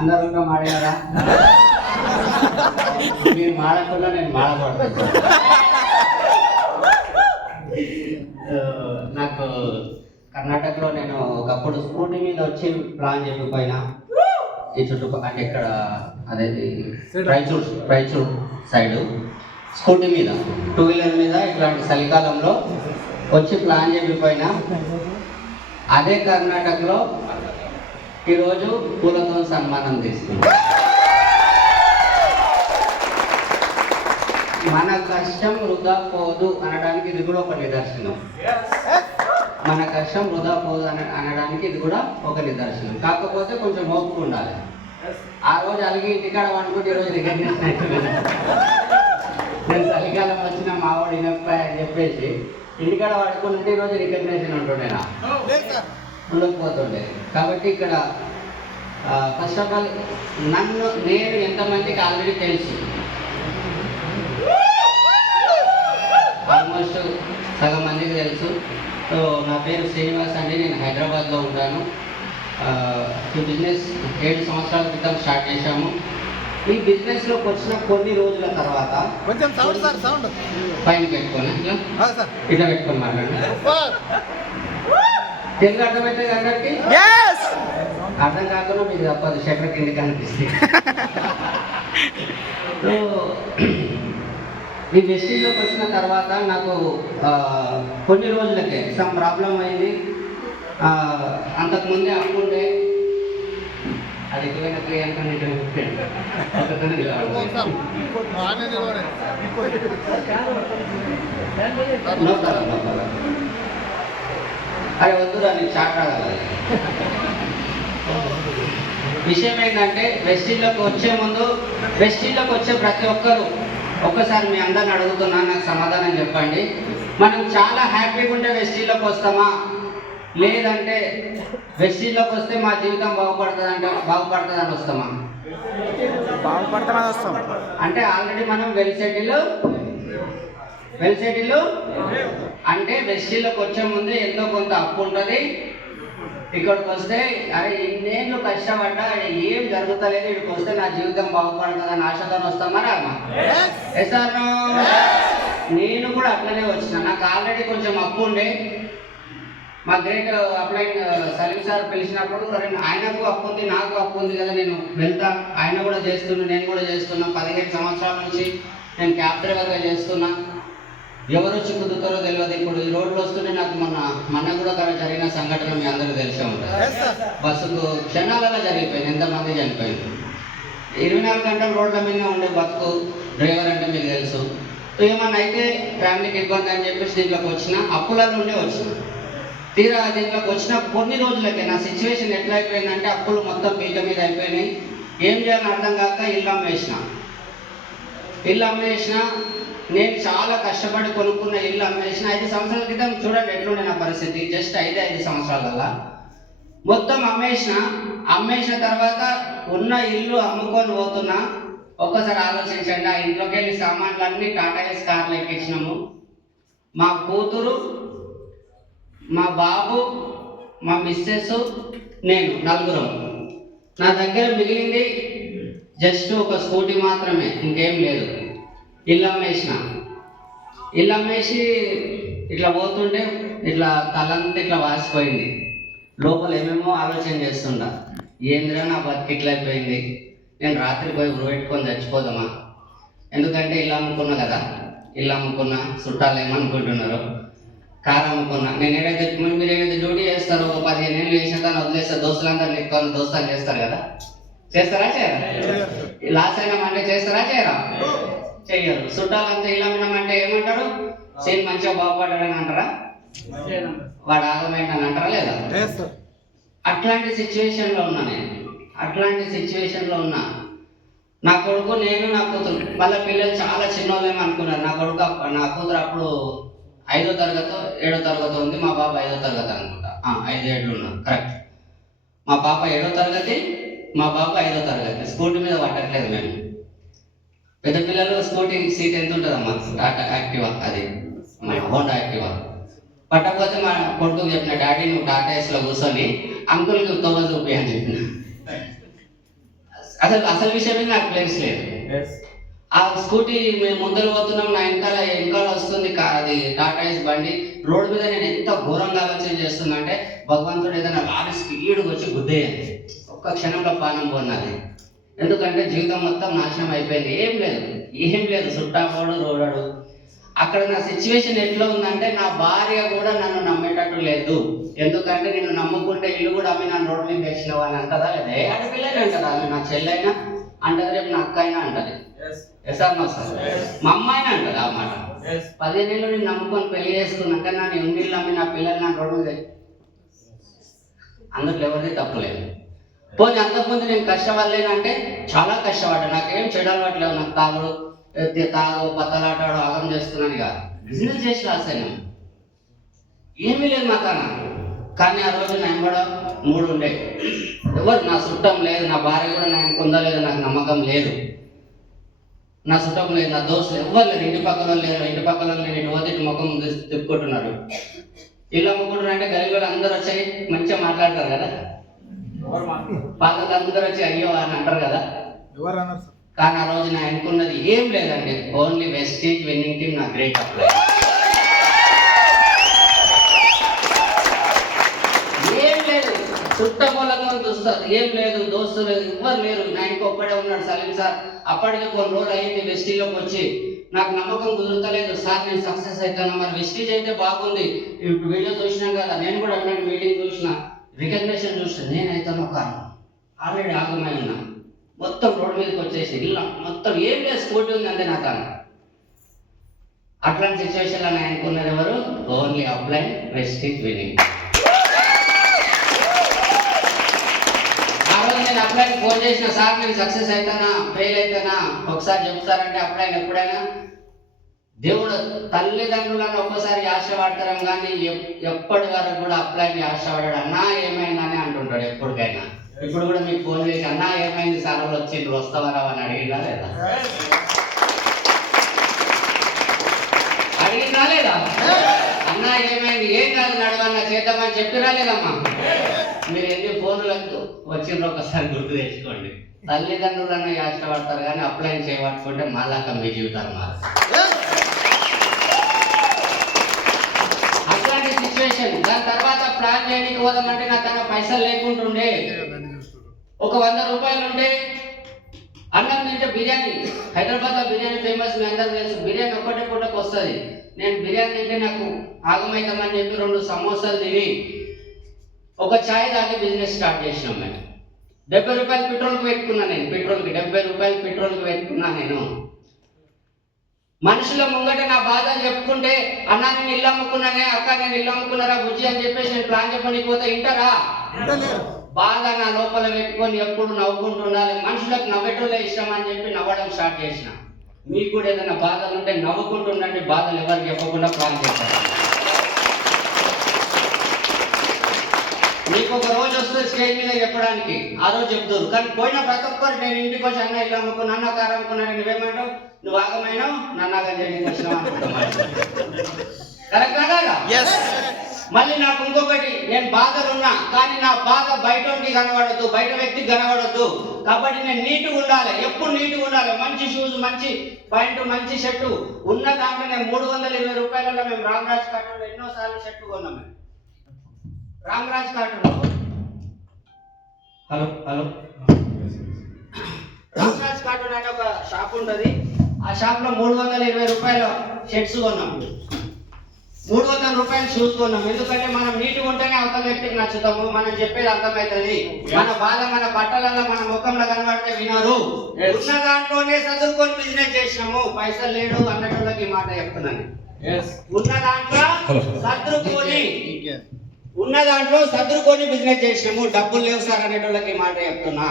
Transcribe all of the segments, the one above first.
అందరూ కూడా మాడారా? మీరు మాడకుండా నేను మాడకూడదు. నాకు కర్ణాటకలో నేను ఒకప్పుడు స్కూటీ మీద వచ్చి ప్లాన్ చెప్పిపోయినా ఈ చుట్టుపక్కల అంటే ఇక్కడ అదే రాయచూర్ సైడు స్కూటీ మీద 2 వీలర్ మీద ఇట్లాంటి చలికాలంలో వచ్చి ప్లాన్ చెప్పిపోయినా అదే కర్ణాటకలో ఈరోజు పూలతో సన్మానం తీసుకున్నాం. మన కష్టం వృధా పోదు అనడానికి ఇది కూడా ఒక నిదర్శనం. మన కష్టం వృధా పోదు అనడానికి ఇది కూడా ఒక నిదర్శనం. కాకపోతే కొంచెం ఓపిక ఉండాలి. ఆ రోజు అలిగి ఇంటికాడ అనుకుంటే ఈరోజు రికగ్నేషన్ అవుతుంది. నేను చలికాలం వచ్చిన మావాడు ఇనప్ప అని చెప్పేసి ఇంటికాడ పడుకుంటే ఈరోజు రికగ్నేషన్ ఉంటుండేనా ఉండకపోతుండే. కాబట్టి ఇక్కడ ఫస్ట్ ఆఫ్ ఆల్ నేను ఎంతమందికి ఆల్రెడీ తెలుసు, ఆల్మోస్ట్ సగం మందికి తెలుసు. సో నా పేరు శ్రీనివాస్ అండి, నేను హైదరాబాద్లో ఉంటాను. ఈ బిజినెస్ 7 సంవత్సరాల క్రితం స్టార్ట్ చేశాము. ఈ బిజినెస్లోకి వచ్చిన కొన్ని రోజుల తర్వాత కొంచెం సౌండ్ పైన పెట్టుకోండి, ఇట్లా పెట్టుకొని మాట్లాడండి. తెలుగు అర్థమవుతుంది అందరికి? అర్థం కాకుండా మీకు తప్పదు, షట్టర్ కింద కనిపిస్తుంది. సో ఈ వెస్టీజ్లోకి వచ్చిన తర్వాత నాకు కొన్ని రోజులకే సమ్ ప్రాబ్లం అయింది. అంతకుముందే అప్పుండే అది ఎక్కువైన అరే వద్దురా నీకు షార్ట్ రాగలదు. విషయం ఏంటంటే వెస్టీజ్లోకి వచ్చే ముందు, వెస్టీజ్లోకి వచ్చే ప్రతి ఒక్కరూ ఒక్కసారి మీ అందరిని అడుగుతున్నా, నాకు సమాధానం చెప్పండి. మనం చాలా హ్యాపీగా ఉంటే వెస్టీజ్లోకి వస్తామా, లేదంటే వెస్టీజ్లోకి వస్తే మా జీవితం బాగుపడుతుందని వస్తామా? బాగుపడతామని వస్తాం. అంటే ఆల్రెడీ మనం వెల్ సెటిల్ అంటే వెస్టీజ్లోకి వచ్చే ముందు ఎంతో కొంత అప్పు ఉంటుంది. ఇక్కడికి వస్తే అరే ఇన్నేళ్ళు కష్టపడ్డా ఏం జరుగుతలేదు, ఇక్కడికి వస్తే నా జీవితం బాగుపడుతుందని ఆశతో వస్తామా రామా? నేను కూడా అట్లనే వచ్చిన. నాకు ఆల్రెడీ కొంచెం అప్పు ఉండే. మా గ్రేట్ అప్లైన్ సలీం సార్ పిలిచినప్పుడు ఆయనకు అప్పు ఉంది, నాకు అప్పు ఉంది కదా, నేను వెళ్తా, ఆయన కూడా చేస్తున్నా, నేను కూడా చేస్తున్నా. 15 సంవత్సరాల నుంచి నేను క్యాబ్ డ్రైవర్గా చేస్తున్నా. ఎవరు వచ్చి కుదురుతారో తెలియదు. ఇప్పుడు ఈ రోడ్లు వస్తుంటే నాకు మొన్న కూడా జరిగిన సంఘటన మీ అందరికీ తెలిసే ఉంటుంది. బస్సుకు క్షణాలలో జరిగిపోయింది, ఎంతమంది చనిపోయింది. 24 గంటలు రోడ్ల మీదనే ఉండే బతుకు డ్రైవర్ అంటే మీకు తెలుసు. ఏమన్నా అయితే ఫ్యామిలీకి ఇబ్బంది అని చెప్పేసి దీంట్లోకి వచ్చిన, అప్పులలో ఉండే వచ్చిన. తీరా దీంట్లోకి వచ్చిన కొన్ని రోజులకే నా సిచ్యువేషన్ ఎట్లా అయిపోయిందంటే అప్పులు మొత్తం పీక మీద అయిపోయినాయి. ఏం చేయాలని అర్థం కాక ఇల్లు అమ్మేసిన. నేను చాలా కష్టపడి కొనుక్కున్న ఇల్లు అమ్మేసిన. 5 సంవత్సరాల క్రితం చూడండి ఎట్లుండే నా పరిస్థితి, జస్ట్ 5 సంవత్సరాల మొత్తం అమ్మేసిన తర్వాత ఉన్న ఇల్లు అమ్ముకొని పోతున్నా. ఒక్కసారి ఆలోచించండి, ఆ ఇంట్లోకి వెళ్ళి సామాన్లు అన్నీ టాటా ఏస్ కార్లు ఎక్కించినాము. మా కూతురు, మా బాబు, మా మిస్సెస్, నేను, నలుగురం. నా దగ్గర మిగిలింది జస్ట్ ఒక స్కూటీ మాత్రమే, ఇంకేం లేదు. ఇల్లు అమ్మేసి ఇట్లా పోతుంటే ఇట్లా తలంతా ఇట్లా వాసిపోయింది. లోపల ఏమేమో ఆలోచన చేస్తుంటా, ఏందిరా నా బతికి ఇట్లా అయిపోయింది, నేను రాత్రి పోయి పెట్టుకొని చచ్చిపోదామా? ఎందుకంటే ఇల్లు అమ్ముకున్నా కదా, ఇల్లు అమ్ముకున్నా, చుట్టాలు ఏమనుకుంటున్నారు, కారు అమ్ముకున్నా. మీరు ఏదైతే డ్యూటీ చేస్తారో 15 ఏళ్ళు చేసిన దాన్ని వదిలేస్తే దోస్తులందరూ ఎక్కువ దోస్తాలు చేస్తారు కదా, చేస్తారా చేయరా? లాస్ అయినామంటే చేస్తారా చేయరా? చెయ్యరు. చుట్టాలంతా ఇల్లు అమ్మినామంటే ఏమంటారు? సేమ్ మంచిగా బాగుపడ్డాడని అంటారా? వాడు ఆగమైందని అంటారా లేదా? అట్లాంటి సిచ్యువేషన్లో ఉన్నా. నా కొడుకు, నేను, నా కూతురు, వాళ్ళ పిల్లలు చాలా చిన్నోళ్ళేమో అనుకున్నారు. నా కూతురు అప్పుడు 5వ తరగతి 7వ తరగతి ఉంది. మా బాబు 5వ తరగతి అనుకుంటా. 5 ఏళ్ళు ఉన్నారు కరెక్ట్. మా పాప 7వ తరగతి, మా బాబు 5వ తరగతి. స్కూటీ మీద పట్టట్లేదు మేము. పెద్ద పిల్లలు స్కూటీ సీట్ ఎంత ఉంటుందమ్మా? టాటా యాక్టివా, అది మన హోండా యాక్టివా. పట్టకపోతే మా కొడుకు చెప్పిన, డాడీ నువ్వు టాటా ఏస్లో కూర్చొని అంకుల్కి తొవ్వ చూపి అని చెప్పిన. అసలు విషయమే నాకు ప్లేస్ లేదు. ఆ స్కూటీ మేము ముందర పోతున్నాం, నా వెనకాల వస్తుంది అది టాటా ఏస్ బండి. రోడ్డు మీద నేను ఎంత ఘోరంగా ఆలోచన చేస్తున్నా అంటే భగవంతుడు ఏదైనా లారీ స్పీడ్గా వచ్చి గుద్దేయాలి, ఒక్క క్షణంలో పానం పోన్నది. ఎందుకంటే జీవితం మొత్తం నాశనం అయిపోయింది. ఏం లేదు చుట్టాపోడు రోడాడు. అక్కడ నా సిచ్యువేషన్ ఎట్లా ఉందంటే నా భార్య కూడా నన్ను నమ్మేటట్టు లేదు. ఎందుకంటే నేను నమ్ముకుంటే ఇల్లు కూడా అమ్మి నన్ను రోడ్డు మీద తెచ్చినావు అని అంటదా లేదా? ఆడపిల్లలే అంటదా? ఆమె నా చెల్లైనా అంటది, రేపు నా అక్క అయినా అంటది, మా అమ్మ అయినా అంటది ఆ మాట. 15 ఏళ్ళు నేను నమ్ముకొని పెళ్లి చేసుకున్నాక నా ఉండిల్లు అమ్మి నా పిల్లలు నా రోడ్డు మీద, అందులో ఎవరిది తప్పులేదు. పోనీ అంతకుముందు నేను కష్టపడలేనంటే చాలా కష్టపడ్డా. నాకేం చెడు అలవాట్లేవు. నాకు తాగు పత్తలాటాడు ఆగం చేస్తున్నాను కాదు, బిజినెస్ చేసి రాశాను. ఏమీ లేదు మా కన్నా. కానీ ఆ రోజు నేను కూడా 3 ఉండే. ఎవరు నా చుట్టం లేదు, నా భార్య కూడా నాకు ఉందా లేదో నాకు నమ్మకం లేదు. నా చుట్టం లేదు, నా దోస్తులు ఎవ్వరు లేరు, ఇంటి పక్కన లేరు. ఇంటి పక్కన నేను ఇటు పోతే ఇటు ముఖం తిప్పుకుంటున్నారు. ఇల్లు అమ్ముకుంటున్నారు అంటే గరీబులు అందరూ వచ్చి మంచిగా మాట్లాడతారు కదా, పాతలు అందరూ వచ్చి అయ్యో అని అంటారు కదా. కానీ ఆ రోజు నేను అనుకున్నది ఏం లేదండి, ఓన్లీ వెస్టేజ్ విన్నింగ్ టీమ్ నా గ్రేట్ అప్లై. ఏం లేదు, చుట్టమూలకం చూస్తారు, ఏం లేదు, దోస్తులు ఎవ్వరు లేరు. నా ఇంకొక్కడే ఉన్నాడు సలీం సార్. అప్పటికే కొన్ని రోజులు అయ్యింది వెస్టీజ్లోకి వచ్చి. నాకు నమ్మకం కుదురుతలేదు సార్, నేను సక్సెస్ అవుతాను. మరి వెస్టీజ్ అయితే బాగుంది, వీడియో చూసినాం కదా. నేను కూడా అన్నాను, మీటింగ్ చూసిన, రికగ్నేషన్ చూసిన, నేనైతాను ఒక ఆల్రెడీ ఆగమై ఉన్నా. మొత్తం రోడ్డు మీదకి వచ్చేసి ఇల్లు మొత్తం ఏం లేదు, స్కూటీ ఉంది అంతే నాకు. అట్లాంటి సిచ్యువేషన్లో నేను అనుకున్నది ఎవరు? Only apply Vestige winnowing. ఆ రోజు నేను అప్లైకి ఫోన్ చేసిన, సార్ నేను సక్సెస్ అవుతానా ఫెయిల్ అవుతానా ఒకసారి చెప్తారంటే అప్లైని ఎప్పుడైనా దేవుడు తల్లిదండ్రులను ఒక్కసారి ఆశపడతాం కానీ ఎప్పటి వరకు కూడా అప్లైని ఆశపడాడు. అన్నా ఏమైందా అని అంటుంటాడు ఎప్పటికైనా. ఇప్పుడు కూడా మీకు ఫోన్ చేసి అన్నా ఏమైంది సార్ వాళ్ళు వచ్చిండ్రు వస్తావరా అని అడిగినా లేదా? అడిగినా లేదా? అన్నా ఏమైంది, ఏం కాదు నడవన్నా చేద్దామని చెప్పిరా లేదమ్మా? మీరు ఎన్ని ఫోన్లకు వచ్చిండ్రో ఒకసారి గుర్తు తెచ్చుకోండి. తల్లిదండ్రులన్నా ఇష్టపడతారు కానీ అప్లై చేయబట్టుకుంటే మళ్ళాక మీ జీవితాలు మారు. అట్లాంటి సిచ్యువేషన్. దాని తర్వాత ప్లాన్ చేయడానికి పోదామంటే నా తన పైసలు లేకుంటుండే. ఒక 100 రూపాయలు ఉంటే అన్నం తింటే బిర్యానీ, హైదరాబాద్లో బిర్యానీ ఫేమస్, మీ అందరూ తెలుసు. బిర్యానీ ఒక్కటే పూటకు వస్తుంది. నేను బిర్యానీ తింటే నాకు ఆగమవుతామని చెప్పి 2 సమోసాలు తిని ఒక ఛాయ్ తాగి బిజినెస్ స్టార్ట్ చేసినాం. మేము 70 రూపాయలు పెట్రోల్కి పెట్టుకున్నా. నేను పెట్రోల్కి 70 రూపాయలు పెట్రోల్కి పెట్టుకున్నా. నేను మనుషుల ముంగట నా బాధలు చెప్పుకుంటే, అన్నా నేను ఇల్లు అమ్ముకున్నానే, అక్క నేను ఇల్లు అమ్ముకున్నారా బుజ్జి అని చెప్పేసి నేను ప్లాన్ చెప్పడానికి పోతే వింటారా? బాధ నా లోపల పెట్టుకొని ఎప్పుడు నవ్వుకుంటూ ఉండాలి. మనుషులకు నవ్వేటోళ్ళే ఇష్టం అని చెప్పి నవ్వడం స్టార్ట్ చేసిన. మీకు కూడా ఏదైనా బాధలు ఉంటే నవ్వుకుంటూ ఉండండి, బాధలు ఎవరికి చెప్పకుండా ప్లాన్ చేస్తారు. మీకు ఒక రోజు వస్తుంది స్టేజ్ మీద చెప్పడానికి, ఆ రోజు చెప్తారు. కానీ పోయిన ప్రతి ఒక్కరు నేను ఇంటికి వచ్చి అన్న ఇల్లు అమ్ముకున్నా, అన్న కారు అమ్ముకున్నాను, నువ్వేమంటావు? నువ్వు ఆగమైనావు, నన్నగా చేయడానికి వచ్చినావు అనుకుంటున్నాను. కరెక్టా కాదా? మళ్ళీ నాకు ఇంకొకటి, నేను బాధలున్నా కానీ నా బాధ బయటకి కనబడద్దు, బయట వ్యక్తికి కనబడద్దు. కాబట్టి నేను నీట్గా ఉండాలి, ఎప్పుడు నీట్గా ఉండాలి. మంచి షూస్, మంచి ప్యాంటు, మంచి షర్టు ఉన్న దాంట్లో. నేను 320 రూపాయలలో మేము రామరాజ్ కాటన్లో ఎన్నోసార్లు షర్టు కొన్నాం. మేము రామరాజ్ కాటన్లో రామరాజ్ కాటన్ అనే ఒక షాప్ ఉంటుంది. ఆ షాప్లో 320 రూపాయల షర్ట్స్ కొన్నాం, 300 రూపాయలు షూస్ కొన్నాం. ఎందుకంటే మనం నీట్గా ఉంటేనే అవతల వ్యక్తికి నచ్చుతాము, మనం చెప్పేది అర్థమవుతుంది. మన బాధ మన బట్టలలో మన ముఖంలో కనబడితే వినరు. ఉన్న దాంట్లోనే చదువుకొని బిజినెస్ చేసినాము. పైసలు లేడు అన్నట్టులకి మాట చెప్తున్నాను. ఉన్న దాంట్లో సర్దుకొని బిజినెస్ చేసినాము. డబ్బులు లేవు సార్ అనేటోళ్ళకి మాట చెప్తున్నా.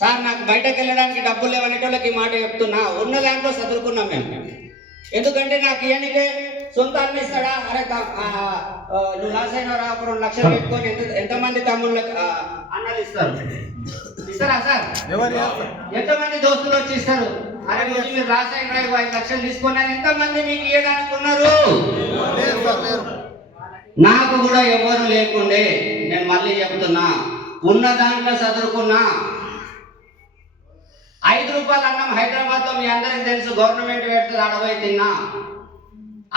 సార్ నాకు బయటకు వెళ్ళడానికి డబ్బులు లేవు అనేటోళ్ళకి మాట చెప్తున్నా. ఉన్న దాంట్లో చదువుకున్నాం మేము. ఎందుకంటే నాకు ఇయనికే సొంత అన్ని ఇస్తాడా? అరే నువ్వు లాస్ అయినరా, అప్పుడు 2 లక్షలు పెట్టుకొని ఎంతమంది తమ్ముళ్ళకి అన్నలు ఇస్తారా సార్? ఎంతమంది దోస్తులు వచ్చి ఇస్తారు? అరే మీరు లాస్ అయిన 5 లక్షలు తీసుకున్నాను, ఎంతమంది మీకు ఇవ్వడానికి ఉన్నారు? నాకు కూడా ఎవరు లేకుండే. నేను మళ్ళీ చెప్తున్నా, ఉన్న దాంట్లో చదువుకున్నా. 5 రూపాయలు అన్నం హైదరాబాద్లో మీ అందరికి తెలుసు, గవర్నమెంట్ పెడుతుంది, అడవై తిన్నా.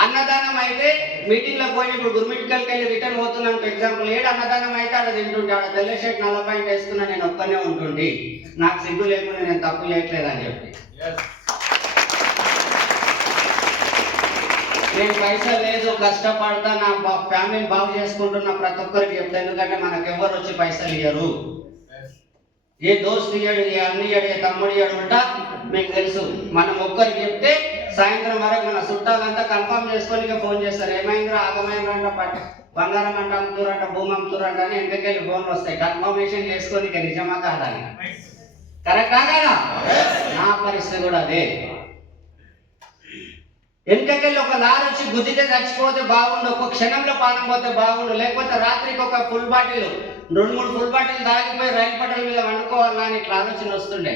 అన్నదానం అయితే మీటింగ్లకు పోయి ఇప్పుడు గుర్మిటికల్కి వెళ్ళి రిటర్న్ పోతున్నాను ఎగ్జాంపుల్, ఏడు అన్నదానం అయితే ఆడ తింటుంటే ఆడ తెల్ల షర్ట్ నల్ల పాయింట్ వేసుకున్నా నేను ఒక్కనే ఉంటుండి, నాకు సిగ్గు లేకుండా నేను తప్పు చేయట్లేదని చెప్పి. నేను పైసలు లేదు కష్టపడతా నా ఫ్యామిలీని బాగు చేసుకుంటున్నా ప్రతి ఒక్కరికి చెప్తా. ఎందుకంటే మనకు ఎవరు వచ్చి పైసలు ఇయ్యరు, ఏ దోస్తు ఇయ్యడు, ఏ అన్న ఇయ్యడు, ఏ తమ్ముడు ఇయ్యడు ఉంటా. మీకు తెలుసు, మనం ఒక్కరికి చెప్తే సాయంత్రం వరకు మన చుట్టాలంతా కన్ఫర్మ్ చేసుకొని ఫోన్ చేస్తారు, ఏమైందిరా ఆగమైందిరా అంట, బంగారం అంట అమ్ముతురంట, భూమి అమ్ముతురంట అని ఎంతకెళ్ళి ఫోన్లు వస్తాయి, కన్ఫర్మేషన్ చేసుకొని ఇక నిజమా కాదని. కరెక్టా కదా? నా పరిస్థితి కూడా అదే. ఎంతకెళ్ళి ఒక లారీ వచ్చి గుద్దితే చచ్చిపోతే బాగుండు, ఒక క్షణంలో పానం పోతే బాగుండు, లేకపోతే రాత్రికి ఒక ఫుల్ బాటిల్ 2-3 ఫుల్ బాటిల్ తాగిపోయి రైలు పట్టాల మీద వండుకోవాలని అని ఇట్లా ఆలోచన వస్తుండే.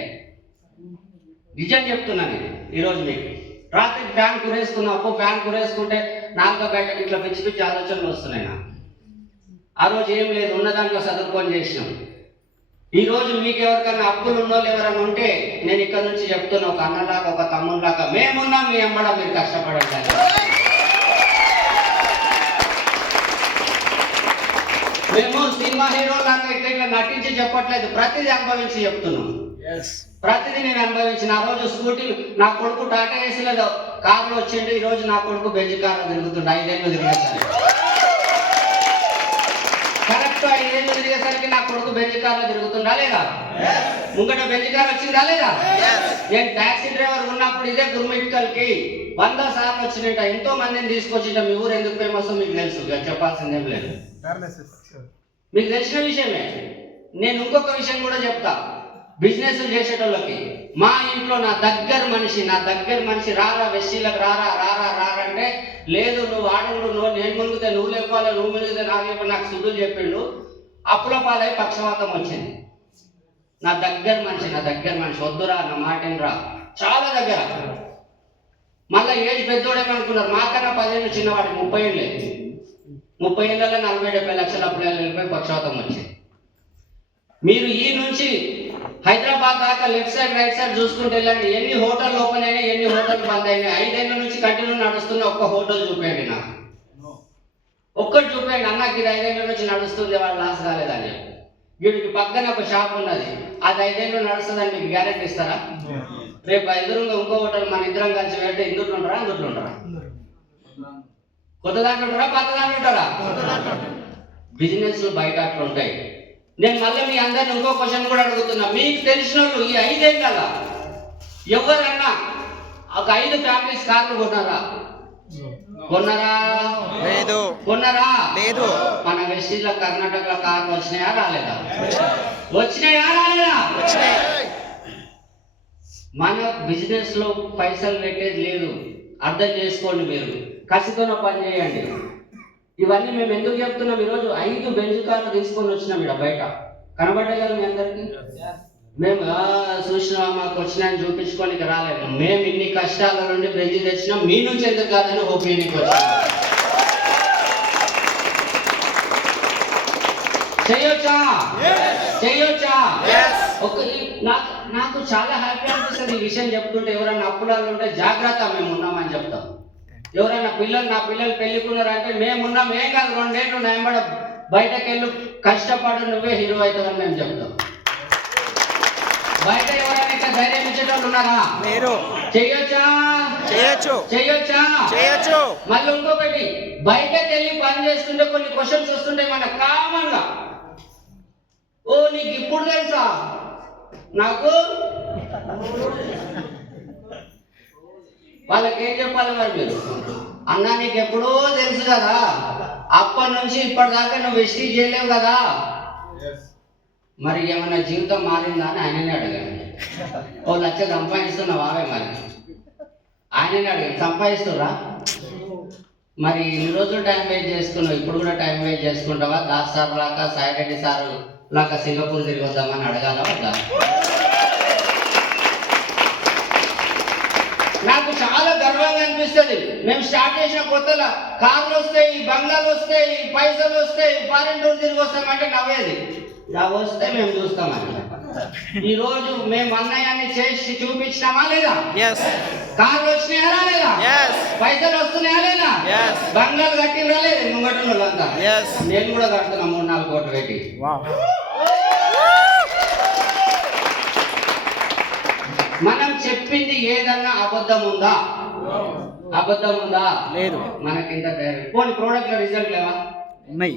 నిజం చెప్తున్నాను ఇది ఈరోజు మీకు. రాత్రి ఫ్యాన్ కురేసుకున్నాం, అప్పు ఫ్యాన్ కురేసుకుంటే 4 బయట ఇట్లా పిచ్చి పిచ్చి ఆలోచనలు వస్తున్నాయి నాకు. ఆ రోజు ఏం లేదు, ఉన్న దాంట్లో చదువుకొని చేసినాం. ఈ రోజు మీకు ఎవరికైనా అప్పులు ఉన్నోళ్ళు ఎవరైనా ఉంటే నేను ఇక్కడ నుంచి చెప్తున్నా, ఒక అన్నలాగా ఒక తమ్ముళ్ళలాగా మేమున్నాం, మీ అమ్మడా మీరు కష్టపడండి. మేము సినిమా హీరో లాగా ఇట్లా నటించి చెప్పట్లేదు, ప్రతిదీ అనుభవించి చెప్తున్నాం. ప్రతిదీ నేను అనుభవించిన. ఆ రోజు స్కూటీ నా కొడుకు టాటా ఏసీలో కార్లో వచ్చిండు, ఈ రోజు నా కొడుకు బెంజ్ కార్లో తిరుగుతుండే. 5 ఏళ్ళు తిరిగేసరికి, కరెక్ట్ 5 ఏళ్ళు తిరిగేసరికి నా కొడుకు బెంజ్ కార్లో తిరుగుతుండా లేదా? ముంగట బెంజ్ కార్ వచ్చిందా లేదా? నేను టాక్సీ డ్రైవర్ ఉన్నప్పుడు ఇదే గుర్మిటికల్కి 100 సార్లు వచ్చినట్ట, ఎంతో మందిని తీసుకొచ్చింట. మీ ఊరు ఎందుకు ఫేమస్ మీకు తెలుసు, చెప్పాల్సిందేం లేదు, మీకు తెలిసిన విషయమే. నేను ఇంకొక విషయం కూడా చెప్తా, బిజినెస్ చేసేటోళ్ళకి. మా ఇంట్లో నా దగ్గర మనిషి రారా వెస్సీలకు రారా అంటే, లేదు నువ్వు ఆడవుడు, నేను మునిగితే నువ్వు లేపాలి, నువ్వు మునిగితే నాకు లేపాలి, నాకు సుద్దులు చెప్పిండు. అప్పుల పాలై పక్షవాతం వచ్చింది. నా దగ్గర మనిషి వద్దురా నా మాటేనరా, చాలా దగ్గర. మళ్ళీ ఏజ్ పెద్దోడేమనుకున్నారు, మాకన్నా 10 ఏళ్ళు చిన్నవాడి, 30 ఏళ్ళే. 30 ఏళ్ళలో 40-70 లక్షల అప్పులు వెళ్ళిపోయి పక్షవాతం వచ్చింది. మీరు ఈ నుంచి హైదరాబాద్ దాకా లెఫ్ట్ సైడ్ రైట్ సైడ్ చూసుకుంటూ వెళ్ళండి, ఎన్ని హోటల్ ఓపెన్ అయినాయి, ఎన్ని హోటల్ బంద్ అయినాయి. 5 ఏళ్ళ నుంచి కంటిన్యూ నడుస్తున్న ఒక్క హోటల్ చూపేయండి నాకు, ఒక్కటి చూపేయండి. అన్నకి ఇది 5 ఏళ్ళ నుంచి నడుస్తుంది, వాళ్ళు లాస్ కాలేదని. వీడికి పక్కన ఒక షాప్ ఉన్నది, అది 5 ఏళ్ళు నడుస్తుందని మీకు గ్యారెంటీ ఇస్తారా? రేపు ఎదురుగా ఇంకో హోటల్ మన ఇద్దరం కలిసి పెడితే ఇందుట్లో ఉంటారా? కొత్త దాంట్లో ఉంటారా, పాత దాంట్లో ఉంటారా? బిజినెస్ బయట అట్లా ఉంటాయి. నేను మళ్ళీ మీ అందరిని ఇంకో క్వశ్చన్ కూడా అడుగుతున్నా, మీకు తెలిసిన వాళ్ళు ఈ 5 ఏళ్ళ ఎవరన్నా ఒక 5 ఫ్యామిలీస్ కార్లు కొన్నారా? లేదు. మన వెస్టీలో కర్ణాటకలో కార్లు వచ్చినాయా రాలేదా? మన బిజినెస్ లో పైసలు పెట్టేది లేదు, అర్థం చేసుకోండి. మీరు కసితోనే పని చేయండి. ఇవన్నీ మేము ఎందుకు చెప్తున్నాం? ఈరోజు 5 బెంజ్ కార్లు తీసుకొని వచ్చినాం ఇక్కడ బయట, కనబడ్డాయి కదా మీ అందరికీ. మేము చూసినా మాకు వచ్చినాయని చూపించుకోనికి రాలేదు. మేము ఇన్ని కష్టాల నుండి బెంజ్ తెచ్చినాం, మీ నుంచి ఎందుకు కాదని ఓపీనికి వచ్చినాం. చేయొచ్చా? నాకు చాలా హ్యాపీ అనిపిస్తుంది ఈ విషయం చెప్తుంటే. ఎవరైనా అప్పుడాలు ఉంటే జాగ్రత్త, మేము ఉన్నామని చెప్తాం. ఎవరైనా నా పిల్లలు పెళ్ళికున్నారంటే మేమున్నాం, ఏం కాదు, 2 ఏళ్ళు నయంబడ బయటకు వెళ్ళు, కష్టపడు, నువ్వే హీరో అవుతావని మేము చెప్తాం. బయట ఎవరైనా ఇక్కడ ధైర్యం ఇచ్చేటోళ్ళు ఉన్నారా? చేయొచ్చా? మళ్ళీ ఇంకొకటి, బయటకు వెళ్ళి పని చేస్తుంటే కొన్ని క్వశ్చన్స్ వస్తుంటాయి మనకు కామన్ గా. ఓ నీకు ఇప్పుడు తెలుసా? నాకు వాళ్ళకి ఏం చెప్పాలి మరి మీరు? అన్నా నీకు ఎప్పుడో తెలుసు కదా, అప్పటి నుంచి ఇప్పటిదాకా నువ్వు వెస్టీ చేయలేవు కదా, మరి ఏమన్నా జీవితం మారిందా అని ఆయననే అడగండి. 1 లక్ష సంపాదిస్తున్నావు అవే, మరి ఆయననే అడగండి, సంపాదిస్తురా? మరి ఇన్ని రోజులు టైం వేస్ట్ చేసుకున్నావు, ఇప్పుడు కూడా టైం వేస్ట్ చేసుకుంటావా? దాస్ సార్ లాగా, సాయిరెడ్డి సార్ లాగా సింగపూర్ తిరిగి వద్దామని అడగాల వద్దా? నాకు చాలా గర్వంగా అనిపిస్తుంది. మేము స్టార్ట్ చేసిన కొత్తలో కార్లు వస్తాయి, బంగ్లాలు వస్తాయి, పైసలు వస్తాయి, ఫారెన్ టూర్ తిరిగి వస్తామంటే నవ్వేది. ఇలా వస్తే మేము చూస్తామని. ఈ రోజు మేము అన్నయాన్ని చేసి చూపించినామా లేదా? కార్లు వచ్చినాయా లేదా? పైసలు వస్తున్నాయా లేదా? బంగారు కట్టినరా లేదా? ముంగట వాళ్ళంతా నేను కూడా కడుతున్నా 3-4 కోట్లు పెట్టి. మనం చెప్పింది ఏదన్నా అబద్ధం ఉందా? అబద్ధం ఉందా? లేదు. మనకింత పోనీ ప్రోడక్ట్ రిజల్ట్ లేవా? ఉన్నాయి.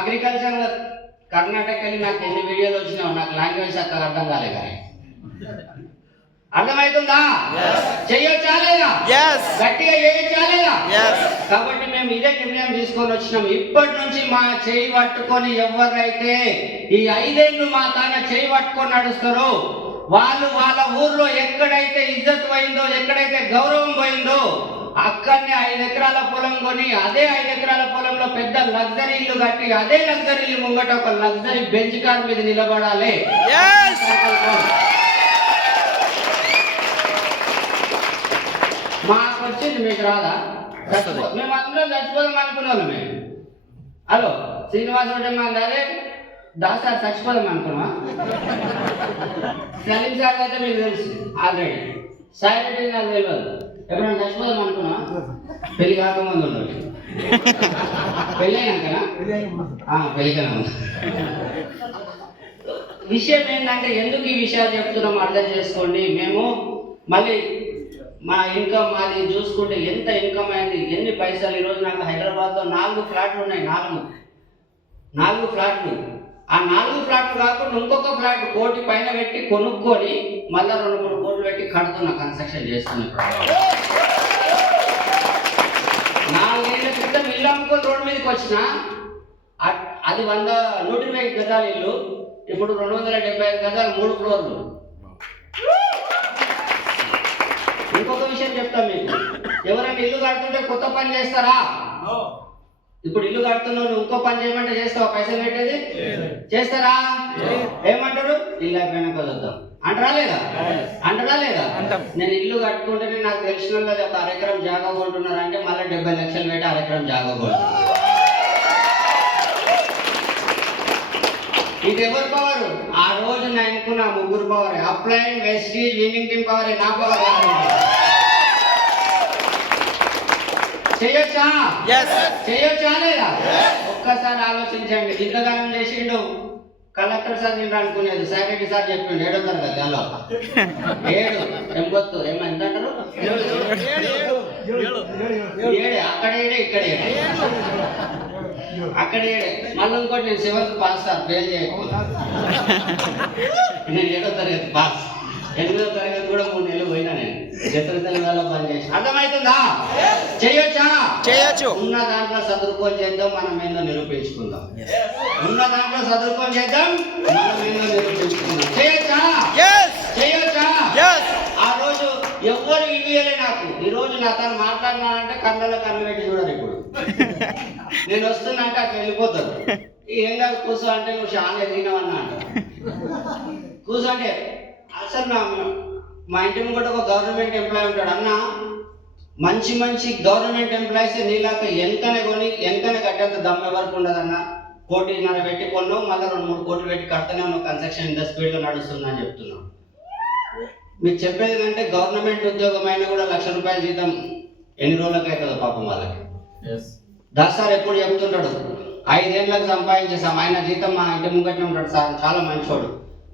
అగ్రికల్చర్ కర్ణాటక వెళ్ళి నాకు ఎన్ని వీడియోలు వచ్చినావు, నాకు లాంగ్వేజ్ అక్కడ అర్థం కాలే. కానీ అర్థమవుతుందా? చెయ్యొచ్చా లేదా? గట్టిగా చేయొచ్చా లేదా? కాబట్టి మేము ఇదే నిర్ణయం తీసుకొని వచ్చినాం. ఇప్పటి నుంచి మా చేయి పట్టుకొని ఎవరైతే ఈ 5 ఏళ్ళు మా తాన చేయి పట్టుకొని నడుస్తారో వాళ్ళు వాళ్ళ ఊర్లో ఎక్కడైతే ఇజ్జత్ పోయిందో, ఎక్కడైతే గౌరవం పోయిందో అక్కడనే 5 ఎకరాల పొలం కొని అదే 5 ఎకరాల పొలంలో పెద్ద లగ్జరీ ఇల్లు కట్టి అదే లగ్జరీ ఇల్లు ముంగట ఒక లగ్జరీ బెంచ్ కార్ మీద నిలబడాలి. మాకు వచ్చింది, మీకు రాదా? మేము అందరం చచ్చిపోదాం అనుకునే వాళ్ళం. మేము హలో శ్రీనివాసరావు అదే దాసారి చచ్చిపోదాం అనుకున్నా. సలీం సార్ అయితే మీకు తెలుసు ఆల్రెడీ. సాయిరెడ్డి నాకు తెలియదు. ఎప్పుడైనా చచ్చిపోదాం అనుకున్నా? పెళ్లి కాకముందు ఉండాలి. పెళ్ళి అయినాకనా? పెళ్ళికైనా ఉంది. విషయం ఏంటంటే ఎందుకు ఈ విషయాలు చెప్తున్నాం అర్థం చేసుకోండి. మేము మళ్ళీ మా ఇన్కమ్ మాది చూసుకుంటే ఎంత ఇన్కమ్ అయింది, ఎన్ని పైసలు. ఈరోజు నాకు హైదరాబాద్లో 4 ఫ్లాట్లు ఉన్నాయి. 4 ఫ్లాట్లు. ఆ 4 ఫ్లాట్లు కాకుండా ఇంకొక ఫ్లాట్ 1 కోటి పైన పెట్టి కొనుక్కొని మళ్ళీ 2-3 కోట్లు పెట్టి కడుతున్నా, కన్స్ట్రక్షన్ చేస్తున్నా. 4 ఏళ్ల క్రితం ఇల్లు అమ్ముకొని రోడ్డు మీదకి వచ్చిన అది 120 గజాల ఇల్లు, ఇప్పుడు 275 గజాలు 3 ఫ్లోర్లు. ఇంకొక విషయం చెప్తాం మీకు, ఎవరైనా ఇల్లు కడుతుంటే కొత్త పని చేస్తారా? ఇప్పుడు ఇల్లు కడుతున్నావు, ఇంకో పని చేయమంటే చేస్తావా? పైసలు పెట్టేది చేస్తారా? ఏమంటారు? ఇల్లు అయిపోయినాక వద్దాం అంటారా లేదా? అంటారా లేదా? నేను ఇల్లు కట్టుకుంటేనే నాకు తెలిసిన వాళ్ళు ఒక 1 ఎకరం జాగా కొంటున్నారు అంటే మళ్ళీ 70 లక్షలు పెట్టి 1 ఎకరం జాగా కొంటున్నారు. ఇది ఎవరి పవర్? ఆ రోజు నేను అనుకున్న 3 power. Upline, Vestige, winning team power. నా పవర్ చేయొచ్చా? చేయొచ్చా లేదా? ఒక్కసారి ఆలోచించండి. ఇంతగానం చేసిండు కలెక్టర్ సార్ నేను అనుకునేది. సెక్రటరీ సార్ చెప్పిండు 7వ తరగతి అలా 7 ఎంబొత్తు ఎంత అంటారు? 7 అక్కడ 7 ఇక్కడ 7 అక్కడ 7 మళ్ళీ ఇంకోటి నేను 7th పాస్ సార్, ఫెయిల్ చేయకుండా. నేను 7వ తరగతి పాస్. 8వ తరగతి కూడా 3 నెలలు పోయినా. నేను చిత్రతల పని చేసి. అర్థమవుతుందా? చేయొచ్చా? చేయొచ్చు. ఉన్న దాంట్లో చదువుకొని చేద్దాం, మనం ఏందో నిరూపించుకుందాం. ఉన్న దాంట్లో చదువుకొని చేద్దాం, మనం ఏందో నిరూపించుకుందాం. చేయొచ్చా? చేయొచ్చా? ఆ రోజు ఎవ్వరు ఇవ్వలే నాకు. ఈ రోజు నా తను మాట్లాడినానంటే కళ్ళలో కన్ను పెట్టి చూడరు. ఇప్పుడు నేను వస్తున్నా అంటే అట్లా వెళ్ళిపోతారు. ఏం కాదు కూర్చో అంటే నువ్వు చాలా ఎదిగినావన్నా అంట. కూర్చోంటే అసలు మా ఇంటి ముంగట ఒక గవర్నమెంట్ ఎంప్లాయీ ఉంటాడు. అన్న మంచి గవర్నమెంట్ ఎంప్లాయీస్ నీలాక ఎంతనే కట్టేంత దమ్మ ఎవరికి ఉండదన్న. 1.5 కోట్లు పెట్టి కొన్నావు, మళ్ళీ 2-3 కోట్లు పెట్టి కడతానే ఉన్నావు. కన్స్ట్రక్షన్ ఇంత స్పీడ్గా నడుస్తుందని చెప్తున్నావు. మీకు చెప్పేది ఏంటంటే గవర్నమెంట్ ఉద్యోగం అయినా కూడా 1 లక్ష రూపాయల జీతం ఎన్ని రోజులకి అవుతుందో పాపం వాళ్ళకి. దాస్ సార్ ఎప్పుడు చెప్తుంటాడు 5 ఏళ్ళకి సంపాదించేసాం. ఆయన జీతం మా ఇంటి ముంగట్నే ఉంటాడు సార్, చాలా మంచోడు.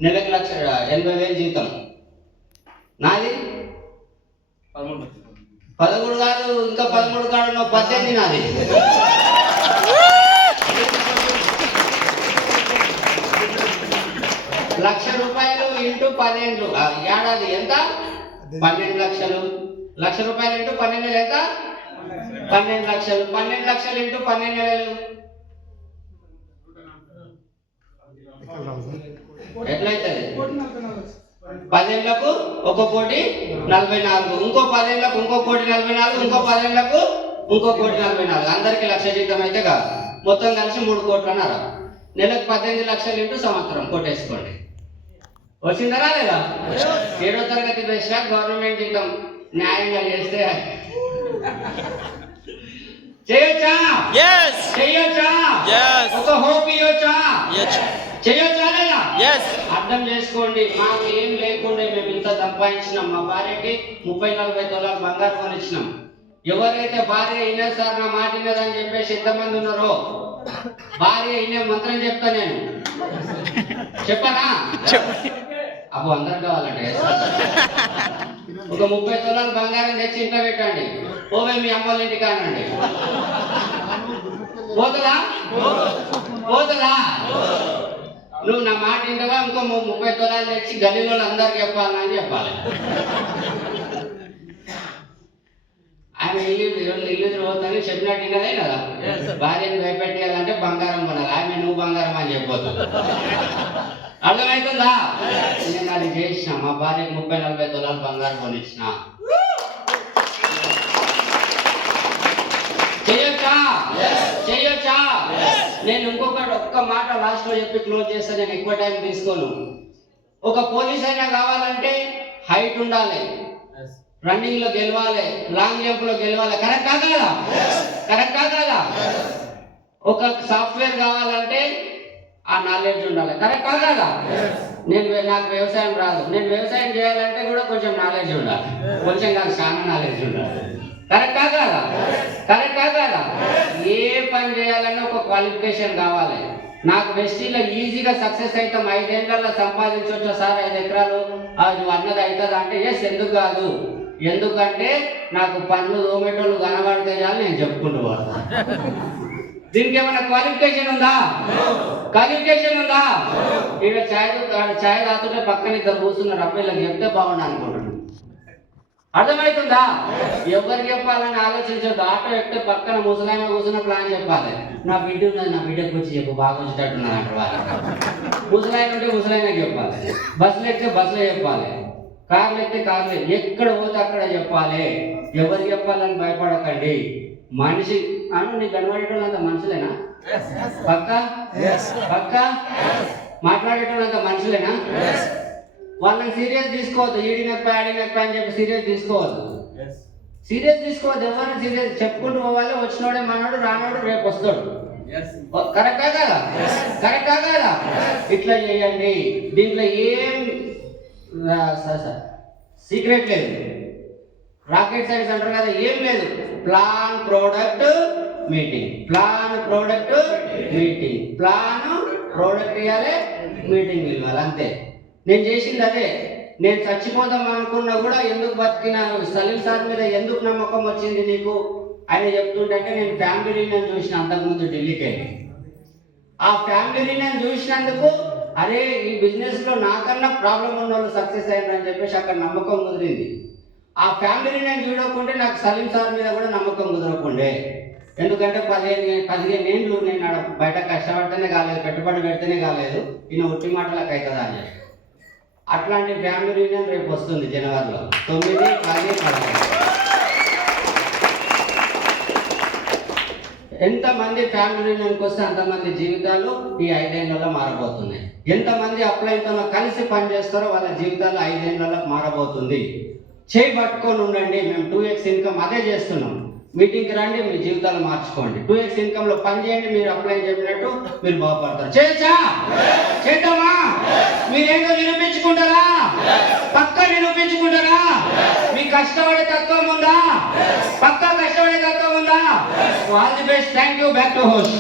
నెలకు 1,80,000 జీతం. నాది 13 కాదు, ఇంకా 13 కాదు, 18 నాది. ₹1,00,000 ఇంటూ 10 ఏళ్ళు ఏడాది ఎంత? 12 లక్షలు. ₹1,00,000 ఇంటూ 12 నెలలు ఎంత? 12 లక్షలు. 12 లక్షలు ఇంటూ 12 నెలలు ఎట్లయితుంది? 10 ఏళ్లకు 1,44,00,000, ఇంకో 10 ఏళ్లకు 1,44,00,000, ఇంకో 10 ఏళ్లకు 1,44,00,000. అందరికి 1,00,000 జీతం అయితే కాదు, మొత్తం కలిసి 3 కోట్లన్నర. నెలకు 18 లక్షలు ఇంటూ సంవత్సరం కొట్టేసుకోండి. వచ్చిందా లేదా? 7వ తరగతి బెస్ట్ గవర్నమెంట్ జీతం న్యాయంగా చేస్తే చేయొచ్చా? చేయొచ్చా? ఒక హోప్ ఇవ్వచ్చా? చేయొచ్చా లేదా? ఎస్. అర్థం చేసుకోండి, మాకు ఏం లేకుండా మేము ఇంత సంపాదించినాం. మా భార్యకి 30-40 తులాలు బంగారం కొనిచ్చినాం. ఎవరైతే భార్య అయినా సార్ నా మాట విన్నదని చెప్పేసి ఎంతమంది ఉన్నారో, భార్య అయిన మంత్రం చెప్తా నేను, చెప్పనా? అప్పుడు అందరు కావాలంటే ఒక 30 తులాలు బంగారం తెచ్చి ఇంట్లో పెట్టండి, ఓవే మీ అమ్మోళ్ళ ఇంటికి కానండి, పోతుందా? పోతుందా? నువ్వు నా మాట వింటవా? ఇంకో 30 తులాలు తెచ్చి గల్లీలో అందరికి చెప్పాలని చెప్పాలి. ఆయన ఇల్లు పోతాను చెప్పినట్టు విన్నదే కదా. భార్యను భయపెట్టాలంటే బంగారం కొనాలి, ఆమె నువ్వు బంగారం అని చెప్పొద్దు. అర్థమవుతుందా? నేను అది చేసిన, మా భార్యకి 30-40 తులాలు బంగారం కొనిచ్చిన. చేయొచ్చా? చేయొచ్చా? నేను ఇంకొకటి ఒక్క మాట లాస్ట్ లో చెప్పి క్లోజ్ చేస్తాను, నేను ఎక్కువ టైం తీసుకోను. ఒక పోలీస్ అయినా కావాలంటే హైట్ ఉండాలి, రన్నింగ్ లో గెలవాలి, లాంగ్ జంప్ లో గెలవాలి. కరెక్ట్ కాదా? కరెక్ట్ కాదా? ఒక సాఫ్ట్వేర్ కావాలంటే ఆ నాలెడ్జ్ ఉండాలి. కరెక్ట్ కాదా? నాకు వ్యవసాయం రాదు, నేను వ్యవసాయం చేయాలంటే కూడా కొంచెం నాలెడ్జ్ ఉండాలి, కొంచెం నాకు చాలా నాలెడ్జ్ ఉండాలి. కరెక్ట్ కాదా? కరెక్ట్ కాదా? ఏ పని చేయాలన్నా ఒక క్వాలిఫికేషన్ కావాలి. నాకు వెస్టీలో ఈజీగా సక్సెస్ అవుతాం, 5 ఏళ్ళలో సంపాదించవచ్చు సార్ 5 ఎకరాలు అది అన్నది అవుతుంది అంటే ఎస్. ఎందుకు కాదు? ఎందుకంటే నాకు పనులు తోమేటోళ్ళు కనబడితే చాలు నేను చెప్పుకుంటూ పోతాను. దీనికి ఏమైనా క్వాలిఫికేషన్ ఉందా? క్వాలిఫికేషన్ ఉందా? ఇక్కడ ఛాయ్ తాగుతుంటే పక్కన ఇద్దరు కూర్చున్నారు, అబ్బాయిలకు చెప్తే బాగుండు అనుకుంటున్నాను. అర్థమవుతుందా? ఎవరికి చెప్పాలని ఆలోచించద్దు. ఆటో ఎక్కితే పక్కన ముసలాయన కూర్చున్న ప్లాన్ చెప్పాలి. నా బిడ్డ ఉన్నది, నా బిడ్డకు వచ్చి చెప్పు, బాగా వచ్చేటట్టున్నది అంటారు వాళ్ళు. ముసలాయన ఉంటే ముసలాయనకి చెప్పాలి, బస్సులు ఎక్కితే బస్సులో చెప్పాలి, కార్లు ఎక్కితే కార్లు, ఎక్కడ పోతే అక్కడ చెప్పాలి. ఎవరికి చెప్పాలని భయపడకండి. మనిషి అను నీకు కనబడేటోళ్ళంతా మనుషులేనా? పక్క పక్క మాట్లాడేటోళ్ళంతా మనుషులేనా? వాళ్ళని సీరియస్ తీసుకోవద్దు. ఈడినప్ప ఆడినప్ప అని చెప్పి సీరియస్ తీసుకోవద్దు. సీరియస్ తీసుకోవద్దు. ఎవరిని సీరియస్ చెప్పుకుంటూ పోవాలి. వచ్చినోడే మనోడు, రానోడు రేపు వస్తాడు. కరెక్టా కదా? కరెక్టా కదా? ఇట్లా చేయండి. దీంట్లో ఏం సీక్రెట్ లేదు, రాకెట్ సైన్స్ అంటారు కదా, ఏం లేదు. Plan product meeting, plan product meeting, plan product ఇవ్వాలి, మీటింగ్ ఇవ్వాలి, అంతే. నేను చేసింది అదే. నేను చచ్చిపోదాం అనుకున్నా కూడా ఎందుకు బతికినా, సలీం సార్ మీద ఎందుకు నమ్మకం వచ్చింది నీకు ఆయన చెప్తుంటే, నేను ఫ్యామిలీ యూనియన్ చూసిన అంతకుముందు ఢిల్లీకి వెళ్ళి. ఆ ఫ్యామిలీ యూనియన్ చూసినందుకు అరే ఈ బిజినెస్లో నాకన్నా ప్రాబ్లం ఉన్న వాళ్ళు సక్సెస్ అయ్యారని చెప్పేసి అక్కడ నమ్మకం కుదిరింది. ఆ ఫ్యామిలీ యూనియన్ చూడకుంటే నాకు సలీం సార్ మీద కూడా నమ్మకం కుదరకుండే. ఎందుకంటే 15 ఏళ్ళు నేను బయట కష్టపడితేనే కాలేదు, పెట్టుబడి పెడితేనే కాలేదు, ఈయన ఒట్టి మాటలకు అవుతుందా అని చెప్పి. అట్లాంటి ఫ్యామిలీ యూనియన్ రేపు వస్తుంది జనవరిలో 9, 10, 11. ఎంతమంది ఫ్యామిలీ యూనియన్కి వస్తే అంతమంది జీవితాలు ఈ 5 ఏళ్లలో మారబోతున్నాయి. ఎంతమంది అప్లైన్తో కలిసి పనిచేస్తారో వాళ్ళ జీవితాలు 5 ఏళ్లలో మారబోతుంది. చేయి పట్టుకొని ఉండండి. మేము 2x ఇన్కమ్ అదే చేస్తున్నాం. మీటింగ్కి రండి, మీ జీవితాలు మార్చుకోండి. 2x ఇన్కమ్లో పని చేయండి, మీరు అప్లై చెప్పినట్టు మీరు బాగుపడతారు. చేయొచ్చా? చేద్దామా? మీరేంటో నిరూపించుకుంటారా? పక్క నిరూపించుకుంటారా? మీకు కష్టపడే తత్వం ఉందా? పక్కా కష్టపడే తత్వం ఉందా? All the best. Thank you. Back to host.